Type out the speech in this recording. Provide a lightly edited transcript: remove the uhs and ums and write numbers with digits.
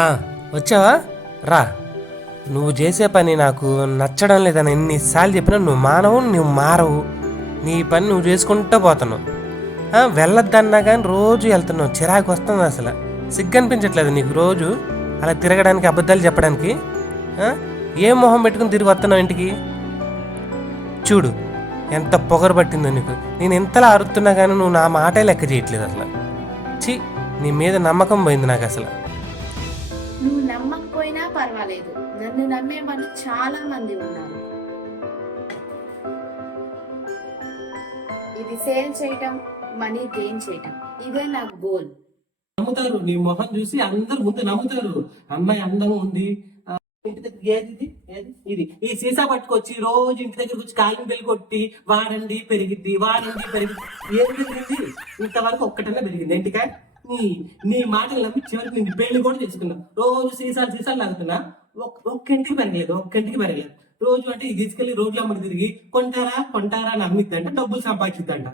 ఆ, వచ్చావా? రా. నువ్వు చేసే పని నాకు నచ్చడం లేదని ఎన్నిసార్లు చెప్పినా నువ్వు మానవు, నువ్వు మారవు. నీ పని నువ్వు చేసుకుంటూ పోతున్నావు. వెళ్ళొద్దన్నా కానీ రోజు వెళ్తున్నావు. చిరాకు వస్తుంది అసలు. సిగ్గు అనిపించట్లేదు నీకు రోజు అలా తిరగడానికి, అబద్ధాలు చెప్పడానికి? ఏ మొహం పెట్టుకుని తిరిగి వస్తున్నావు ఇంటికి? చూడు ఎంత పొగరు పట్టిందో నీకు. నేను ఎంతలా అరుతున్నా కానీ నువ్వు నా మాటే లెక్క చేయట్లేదు అసలు. ఛీ, నీ మీద నమ్మకం పోయింది నాకు అసలు. నువ్వు నమ్మకపోయినా పర్వాలేదు, నన్ను నమ్మే వాళ్ళు చాలా మంది ఉన్నారు. ఇది సేల్ చేయటం, మనీ గెయిన్ చేయటం, ఇదే నాకు గోల్. నమ్ముతారు, నీ మొహం చూసి అందరు ముందు నమ్ముతారు. అమ్మాయి అందంగా ఉంది, ఇంటి దగ్గర ఏది ఇది ఈ సీసా పట్టుకొచ్చి రోజు ఇంటి దగ్గరకు వచ్చి కాలిని బెల్లి కొట్టి వాడండి పెరిగిద్ది, వాడండి పెరిగిద్ది. ఏం పెరిగింది? ఇంతవరకు ఒక్కటన్నా పెరిగింది ఇంటికా? నీ నీ మాటలు నమ్మి చివరికి నేను పెళ్లి కూడా చేసుకున్నావు. రోజు సీసాలు లాగుతున్నా, ఒక్కింటికి పెరగలేదు, ఒక్కింటికి పెరగలేదు. రోజు అంటే ఇది తీసుకెళ్లి రోడ్ల అమ్మకి తిరిగి కొంటారా అని అమ్మిద్దంట, డబ్బులు సంపాదించిద్దంట.